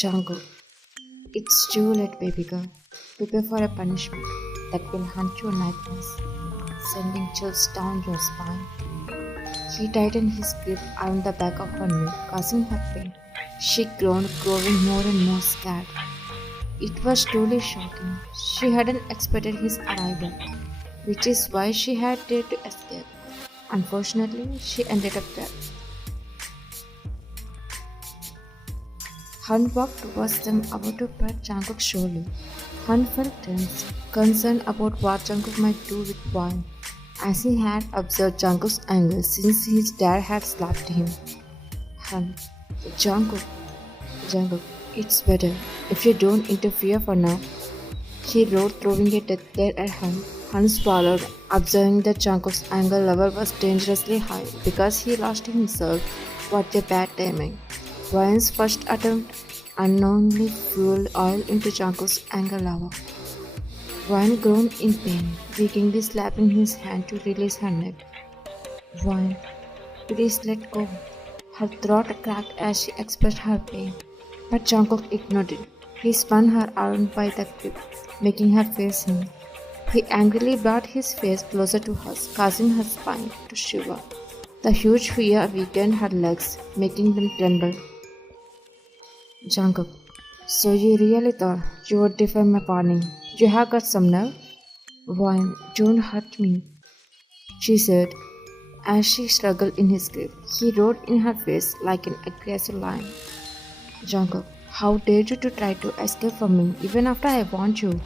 Jungkook, it's too late, baby girl. Prepare for a punishment that will haunt your nightmares, sending chills down your spine. He tightened his grip around the back of her neck, causing her pain. She groaned, growing more and more scared. It was truly shocking. She hadn't expected his arrival, which is why she had dared to escape. Unfortunately, she ended up dead. Han walked towards them, about to pat Jungkook's shoulder. Han felt tense, concerned about what Jungkook might do with Wine, as he had observed Jungkook's anger since his dad had slapped him. Han, Jungkook, Jungkook, it's better if you don't interfere for now. He roared, throwing a death glare at Han. Han swallowed, observing that Jungkook's anger level was dangerously high because he lost himself. What a bad timing. Ryan's first attempt unknowingly fueled oil into Jungkook's anger lava. Ryan groaned in pain, weakly slapping his hand to release her neck. Ryan, please let go. Her throat cracked as she expressed her pain, but Jungkook ignored it. He spun her around by the grip, making her face him. He angrily brought his face closer to hers, causing her spine to shiver. The huge fear weakened her legs, making them tremble. Jungkook, so you really thought you would defy my warning? You have got some nerve? Wine, don't hurt me, she said, as she struggled in his grip. He roared in her face like an aggressive lion. Jungkook, how dare you to try to escape from me even after I warned you?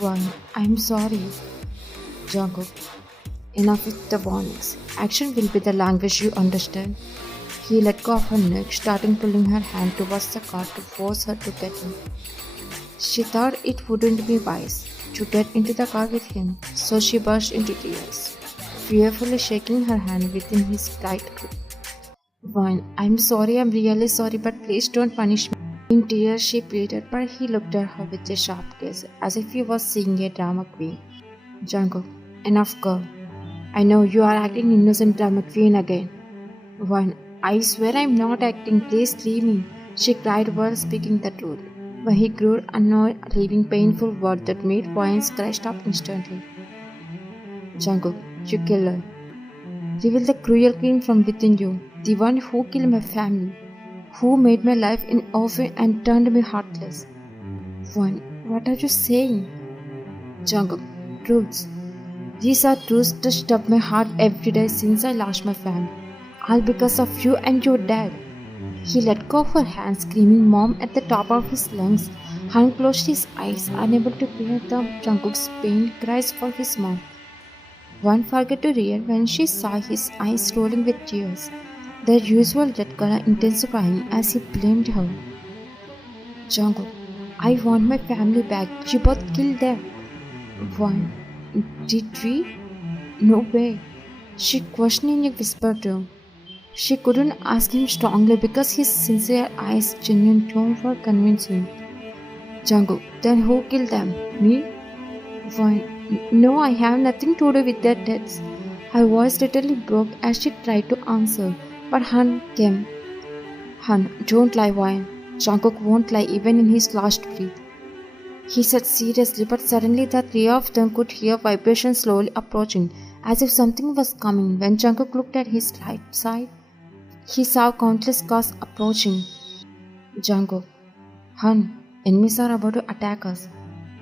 Wine, I'm sorry. Jungkook, enough with the warnings. Action will be the language you understand. He let go of her neck, starting pulling her hand towards the car to force her to get in. She thought it wouldn't be wise to get into the car with him, so she burst into tears, fearfully shaking her hand within his tight grip. Vine, I'm sorry, I'm really sorry, but please don't punish me. In tears, she pleaded, but he looked at her with a sharp gaze, as if he was seeing a drama queen. Jungkook, enough, girl. I know you are acting innocent drama queen again. Vine, I swear I'm not acting, please leave me, she cried while speaking the truth. But he grew annoyed, leaving painful words that made Vine's cry stop instantly. Jungkook, you killer. Reveal the cruel queen from within you, the one who killed my family, who made my life an orphan and turned me heartless. Vine, what are you saying? Jungkook, truths. These are truths that stab my heart every day since I lost my family. All because of you and your dad. He let go of her hand, screaming mom at the top of his lungs. Han closed his eyes, unable to bear the Jungkook's pain cries for his mom. One forgot to react when she saw his eyes rolling with tears, their usual red color intensifying as he blamed her. Jungkook, I want my family back. You both killed them. One, did we? No way. She questioned in a whisper too. She couldn't ask him strongly because his sincere eyes, genuine tone were convincing. Jungkook, then who killed them? Me? Why? No, I have nothing to do with their deaths. Her voice literally broke as she tried to answer, but Han came. Han, don't lie, Wine. Jungkook won't lie even in his last breath. He said seriously, but suddenly the three of them could hear vibrations slowly approaching, as if something was coming. When Jungkook looked at his right side, he saw countless cars approaching. Jungkook, Han, enemies are about to attack us,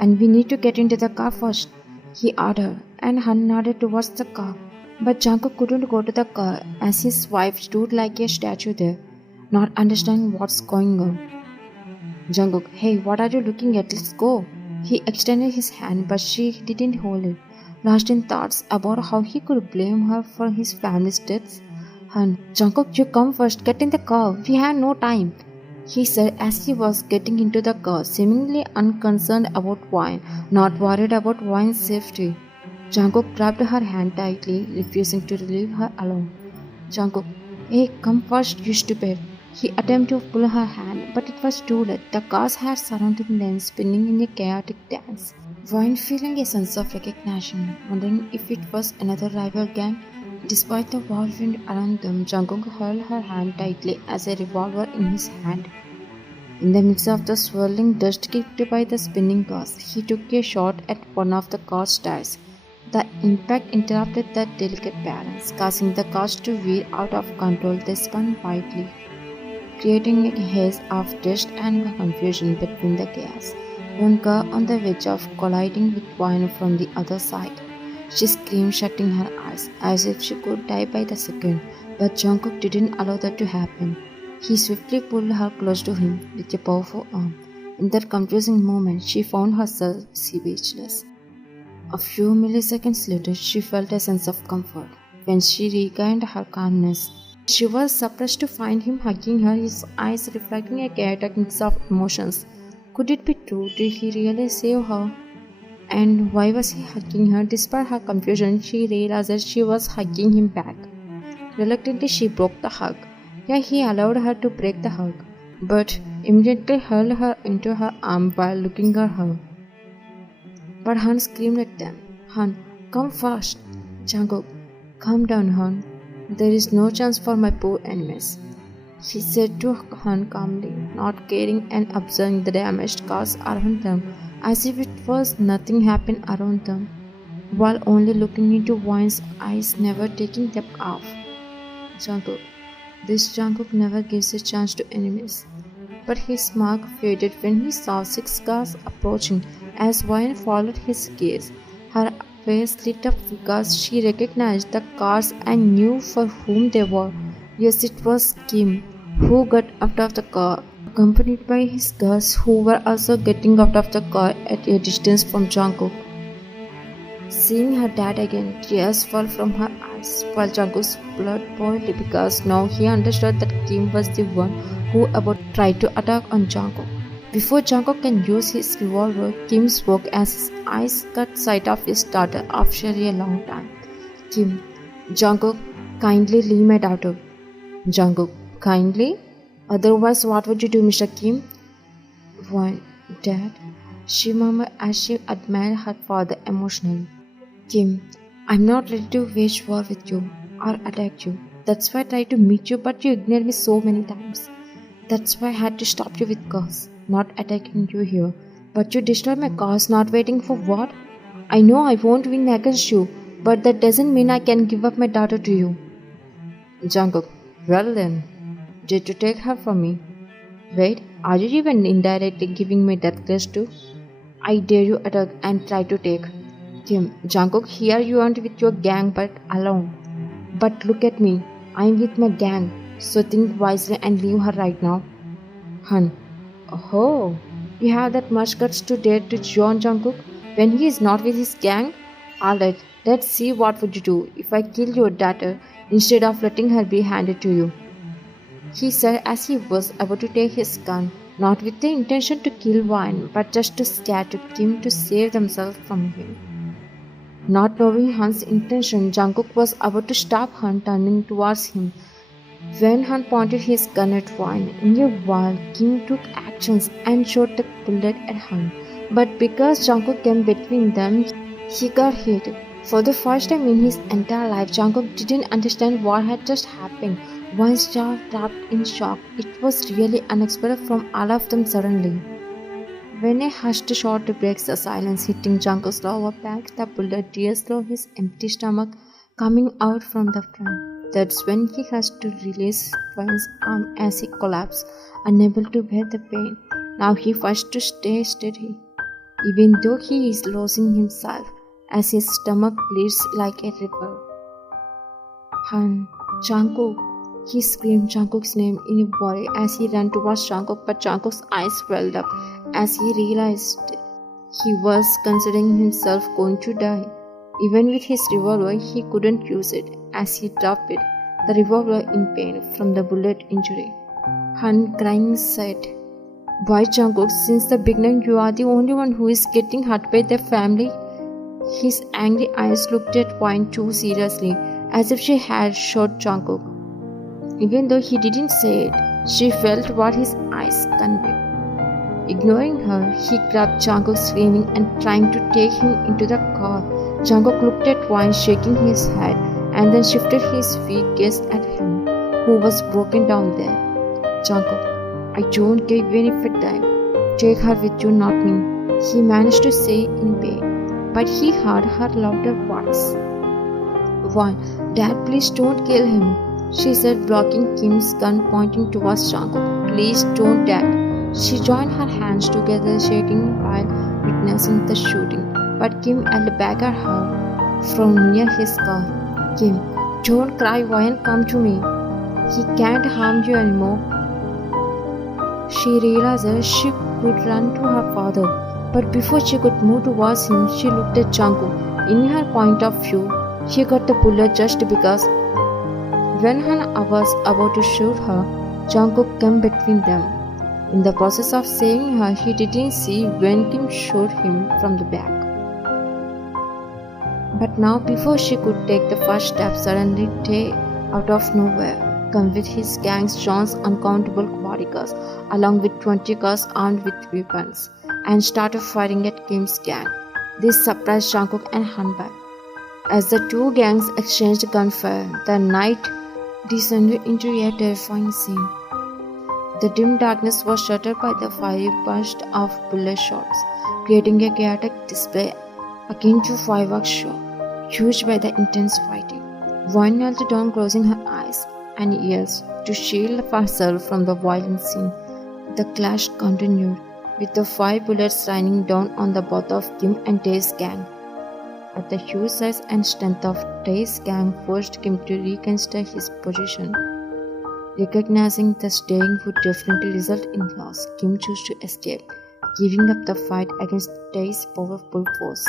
and we need to get into the car first, he ordered, and Han nodded towards the car. But Jungkook couldn't go to the car as his wife stood like a statue there, not understanding what's going on. Jungkook, hey, what are you looking at? Let's go. He extended his hand, but she didn't hold it, lost in thoughts about how he could blame her for his family's deaths. Han, Jungkook, you come first, get in the car, we have no time, he said as he was getting into the car, seemingly unconcerned about Wine, not worried about Wine's safety. Jungkook grabbed her hand tightly, refusing to leave her alone. Jungkook, hey, come first, you stupid. He attempted to pull her hand, but it was too late. The cars had surrounded them, spinning in a chaotic dance. Wine feeling a sense of recognition, wondering if it was another rival gang. Despite the whirlwind around them, Jungkook held her hand tightly as a revolver in his hand. In the midst of the swirling dust kicked by the spinning cars, he took a shot at one of the car's tires. The impact interrupted that delicate balance, causing the cars to veer out of control. They spun wildly, creating a haze of dust and confusion between the chaos. One car on the verge of colliding with one from the other side. She screamed, shutting her eyes, as if she could die by the second, but Jungkook didn't allow that to happen. He swiftly pulled her close to him with a powerful arm. In that confusing moment, she found herself speechless. A few milliseconds later, she felt a sense of comfort. When she regained her calmness, she was surprised to find him hugging her, his eyes reflecting a chaotic mix of emotions. Could it be true? Did he really save her? And why was he hugging her? Despite her confusion, she realized that she was hugging him back. Reluctantly, she broke the hug. Yeah, he allowed her to break the hug, but immediately hurled her into her arm while looking at her. But Han screamed at them. Han, come fast. Jungkook, calm down, Han. There is no chance for my poor enemies. He said to Han calmly, not caring and observing the damaged cars around them, as if it was nothing happened around them, while only looking into Wine's eyes, never taking them off. Jungkook. This Jungkook never gives a chance to enemies. But his smirk faded when he saw 6 cars approaching as Wine followed his gaze. Her face lit up because she recognized the cars and knew for whom they were. Yes, it was Kim, who got out of the car, accompanied by his guards who were also getting out of the car at a distance from Jungkook. Seeing her dad again, tears fell from her eyes, while Jungkook's blood boiled because now he understood that Kim was the one who about tried to attack on Jungkook. Before Jungkook can use his revolver, Kim spoke as his eyes caught sight of his daughter after a long time. Kim, Jungkook, kindly leave my daughter. Jungkook, kindly? Otherwise, what would you do, Mr. Kim? Why, Dad? She murmured as she admired her father emotionally. Kim, I'm not ready to wage war with you or attack you. That's why I tried to meet you, but you ignored me so many times. That's why I had to stop you with cars, not attacking you here. But you destroyed my cars, not waiting for what? I know I won't win against you, but that doesn't mean I can give up my daughter to you. Jungkook, well then, did you take her from me? Wait, are you even indirectly giving me death threats too? I dare you attack and try to take. Kim, Jungkook, here you aren't with your gang but alone. But look at me, I'm with my gang, so think wisely and leave her right now. Han, oh, you have that much guts to dare to join Jungkook when he is not with his gang? Alright, let's see what would you do if I kill your daughter instead of letting her be handed to you. He said as he was about to take his gun, not with the intention to kill Wine, but just to scare to Kim to save themselves from him. Not knowing Han's intention, Jungkook was about to stop Han turning towards him when Han pointed his gun at Wine. In a while, Kim took actions and shot the bullet at Han, but because Jungkook came between them, he got hit. For the first time in his entire life, Jungkook didn't understand what had just happened. Wine's jaw dropped in shock. It was really unexpected from all of them suddenly. When a hushed shot breaks the silence, hitting Jungkook's lower back, the bullet tears through his empty stomach, coming out from the front. That's when he has to release Wine's arm as he collapsed, unable to bear the pain. Now he fights to stay steady, even though he is losing himself, as his stomach bleeds like a river. Han, Jungkook. He screamed Jungkook's name in a worry as he ran towards Jungkook, but Jungkook's eyes welled up as he realized he was considering himself going to die. Even with his revolver, he couldn't use it as he dropped it, the revolver in pain from the bullet injury. Han, crying, said, Why, Jungkook, since the beginning you are the only one who is getting hurt by their family? His angry eyes looked at Wine too seriously, as if she had shot Jungkook. Even though he didn't say it, she felt what his eyes conveyed. Ignoring her, he grabbed Jungkook, screaming and trying to take him into the car. Jungkook looked at Wine, shaking his head, and then shifted his weak gaze at him, who was broken down there. Jungkook, I don't care even if it died. Take her with you, not me, he managed to say in pain, but he heard her louder voice. Why, Dad, please don't kill him, she said, blocking Kim's gun pointing towards Jungkook. Please don't, Dad. She joined her hands together, shaking while witnessing the shooting, but Kim yelled back at her from near his car. Kim, don't cry, Wyan, come to me. He can't harm you anymore. She realized that she could run to her father, but before she could move towards him, she looked at Jungkook. In her point of view, he got the bullet just because. When Hana was about to shoot her, Jungkook came between them. In the process of saving her, he didn't see when Kim shot him from the back. But now, before she could take the first step, suddenly Tae, out of nowhere, come with his gang's John's uncountable bodyguards, along with 20 cars armed with weapons, and started firing at Kim's gang. This surprised Jungkook and Hanbok. As the two gangs exchanged gunfire, the night descended into a terrifying scene. The dim darkness was shattered by the fiery burst of bullet shots, creating a chaotic display akin to fireworks show, huge by the intense fighting. One knelt down, closing her eyes and ears to shield herself from the violent scene. The clash continued, with the 5 bullets raining down on the both of Kim and Tae's gang. But the huge size and strength of Tae's gang forced Kim to reconsider his position. Recognizing the staying would definitely result in loss, Kim chose to escape, giving up the fight against Tae's powerful force.